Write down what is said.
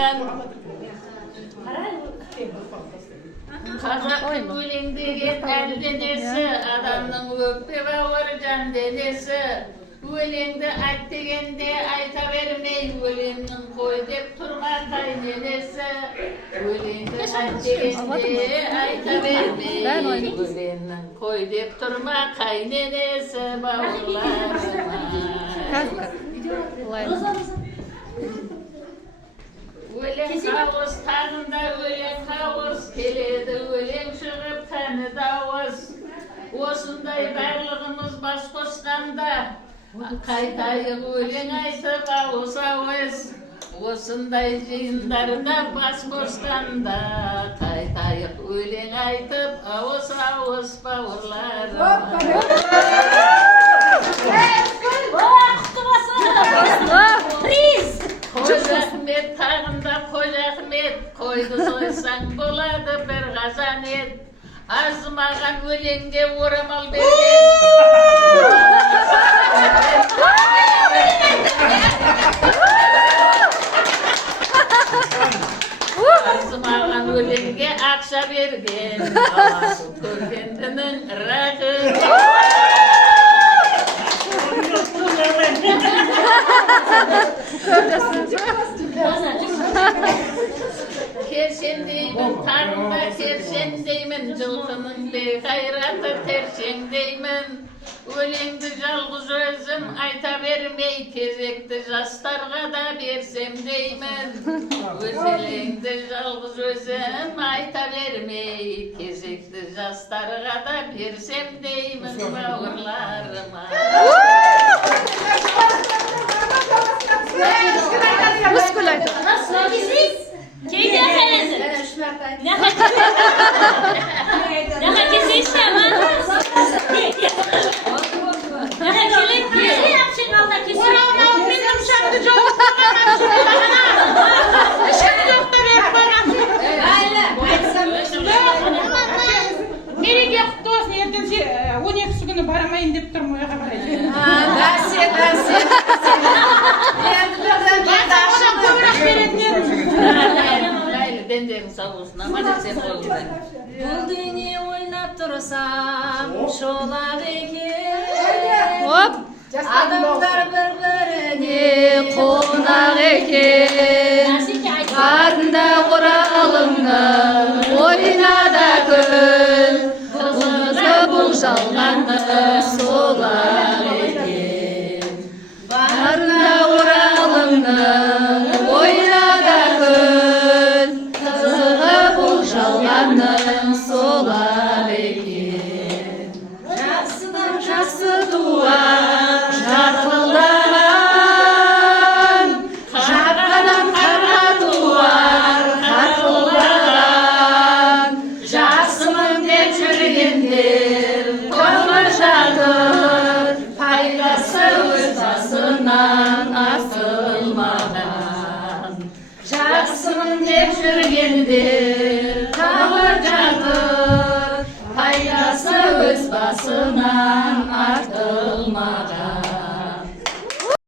Aman. Kazak'ın өлеңдеген әлденесі, адамның өкпе бауыры жан денесі. Өлеңді айт дегенде айта бермей, өлеңнің қой деп тұрма қайненесі. Өлеңді айт дегенде айта бермей, өлеңнің қой деп тұрма қайненесі бауырларыма. Өлең қауыз, тағында өлең қауыз, келеді өлең шығып тәні дауыз. Осындай барлығымыз бас қосқанда, қайтайық өлең айтып ауыз-ауыз. Осындай жиындарда бас қосқанда, қайтайық өлең айтып ауыз-ауыз бауырларыма. Қожа-Ахмет тағында Қожа-Ахмет, қойды сойсаң болады бір қазан ет. Азымаған өлеңге орамал берген. Азымаған өлеңге ақша берген. Аласы көргендінің рақы. Керсендеймін, тағында керсендеймін, жылқының бейқайраты тершеңдеймін. Өлеңді жалғыз өзім айта бермей, кезекті жастарға да берсем деймін. Өлеңді жалғыз өзім айта бермей, кезекті жастарға да берсем деймін бауырларыма. Кейде әкелесің? Ne keseyse ama? Ne kelek ne yapsın Allah kesin? Orada benim şarkı çok şimdi yok da ben bana. Nereye yaptı o ertesi 12 günü baramayın deyip durmuyor kabarayı. Dersi. Бұл дүние ойнап тұрсам шолақ екен. Адамдар бір-біріне қонақ екен. Барында құралыңды ойнада күн. Бұлды бұл жалғанды солақ екен. Барында құралыңды ойнада күн. Қызығы бұл жалғанның солақ екен. Жақсыдан жақсы туар жарқылдаған, жарқадан қарға туар қарқылдаған. Жақсымын деп жүргендер көңіл жатыр, пайдасы өз басынан артылмаған. Жақсымын деп жүргендер көңіл жатыр, пайдасы өз басынан артылмаған.